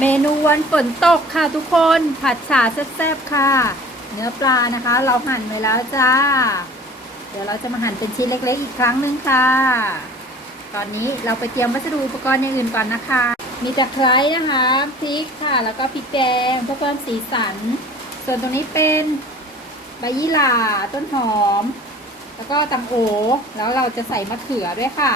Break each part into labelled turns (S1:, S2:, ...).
S1: เมนูวันฝนตกค่ะทุกคนผัดฉาแซ่บๆค่ะ เนื้อปลานะคะ เราหั่นไว้แล้วจ้า เดี๋ยวเราจะมาหั่นเป็นชิ้นเล็กๆ อีกครั้งหนึ่งค่ะ ตอนนี้เราไปเตรียมวัสดุอุปกรณ์อย่างอื่นก่อนนะคะ มีตะไคร้นะคะพริกค่ะ แล้วก็พริกแดงเพื่อเพิ่มสีสัน ส่วนตรงนี้เป็นใบยี่หร่าต้นหอม แล้วก็ตังโอแล้วเราจะใส่มะเขือด้วยค่ะ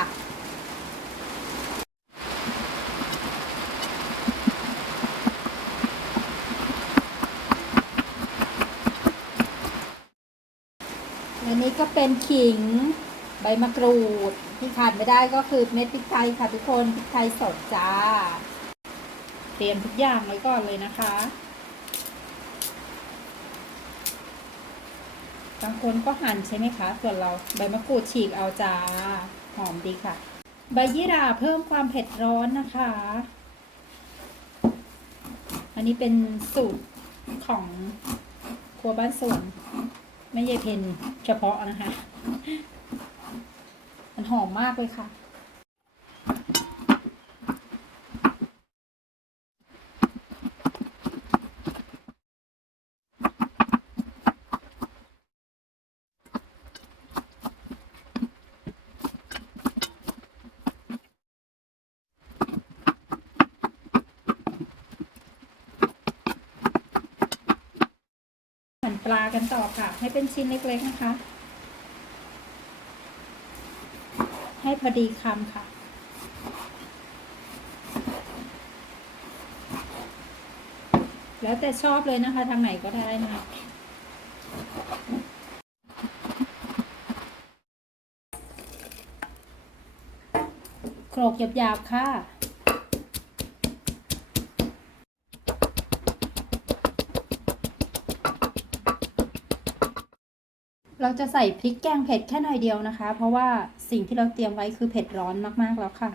S1: และนี่ก็ เป็นขิง ใบมะกรูด ที่ขาดไม่ได้ก็คือเม็ดพริกไทยค่ะทุกคนพริกไทยสดจ้า เตรียมทุกอย่างไว้ก่อนเลยนะคะ บางคนก็หั่นใช่ไหมคะ ส่วนเราใบมะกรูดฉีกเอาจ้า หอมดีค่ะ ใบยี่หร่าเพิ่มความเผ็ดร้อนนะคะ อันนี้เป็นสูตรของครัวบ้านสวน ไม่ใช่เพนเฉพาะนะคะ มันหอมมากเลยค่ะ หั่นปลากันต่อค่ะ ให้เป็นชิ้นเล็กๆนะคะ ให้พอดีคำค่ะ แล้วแต่ชอบเลยนะคะ ทางไหนก็ได้นะคะโขลกหยาบๆค่ะ เราจะใส่พริกแกงเผ็ดแค่หน่อยเดียวนะคะ เพราะว่าสิ่งที่เราเตรียมไว้คือเผ็ดร้อนมากๆแล้วค่ะ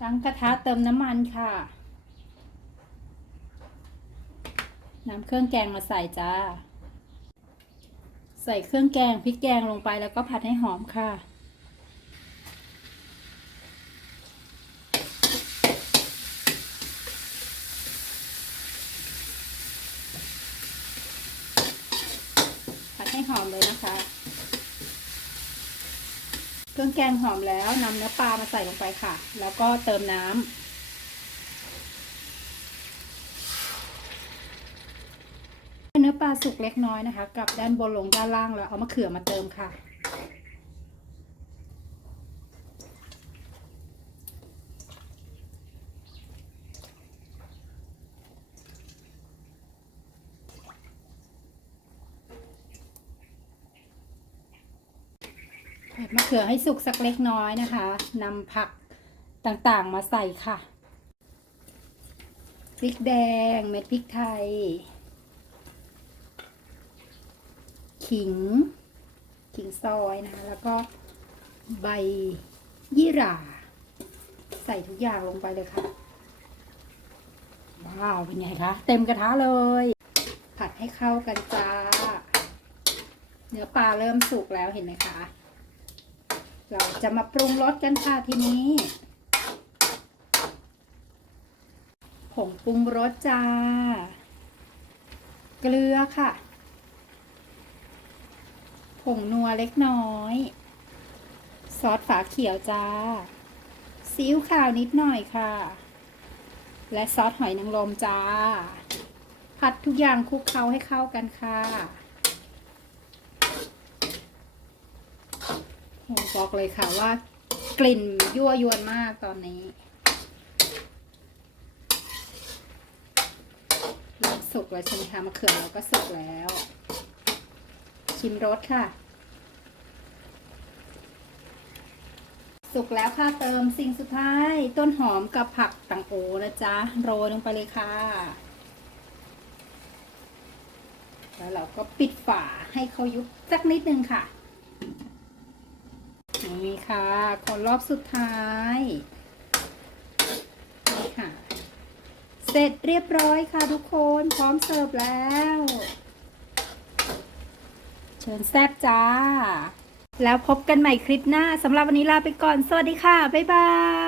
S1: ตั้งกระทะเติมน้ำมันค่ะน้ำเครื่องแกงมาใส่จ้า ใส่เครื่องแกงพริกแกงลงไปแล้วก็ผัดให้หอมค่ะ ผัด ให้หอมเลยนะคะ เครื่องแกงหอมแล้วนำเนื้อปลามาใส่ลงไปค่ะ แล้วก็เติมน้ำเนื้อปลาสุกเล็กน้อยนะคะ กลับด้านบนลงด้านล่างแล้วเอามะเขือมาเติมค่ะ ผัดมะเขือให้สุกสักเล็กน้อยนะคะนำผักต่างๆมาใส่ค่ะพริกแดง เม็ดพริกไทย ขิง ขิงซอยนะคะแล้วก็ใบยี่หร่า ใส่ทุกอย่างลงไปเลยค่ะ ว้าว เป็นไงคะ เต็มกระทะเลย ผัดให้เข้ากันจ้า เนื้อปลาเริ่มสุกแล้วเห็นไหมคะ เราจะมาปรุงรสกันค่ะทีนี้ ผงปรุงรสจ้า เกลือค่ะ ผงนัวเล็กน้อย ซอสฝาเขียวจ้า ซีอิ๊วขาวนิดหน่อยค่ะ และซอสหอยนางรมจ้า ผัดทุกอย่างคลุกเคล้าให้เข้ากันค่ะ ผม บอกเลยค่ะว่ากลิ่นยั่วยวนมากตอนนี้เริ่มสุกแล้วใช่ไหมคะมะเขือเราก็สุกแล้ว ชิมรสค่ะ สุกแล้วค่ะเติมสิ่งสุดท้าย ต้นหอมกับผักตังโอนะจ๊ะโรยลงไปเลยค่ะ แล้วเราก็ปิดฝาให้เขายุบสักนิดนึงค่ะ นี่ค่ะ คนรอบสุดท้าย นี่ค่ะ เสร็จเรียบร้อยค่ะทุกคน พร้อมเสิร์ฟแล้ว เชิญแซบจ้า แล้วพบกันใหม่คลิปหน้าสำหรับวันนี้ลาไปก่อน สวัสดีค่ะ บ๊ายบาย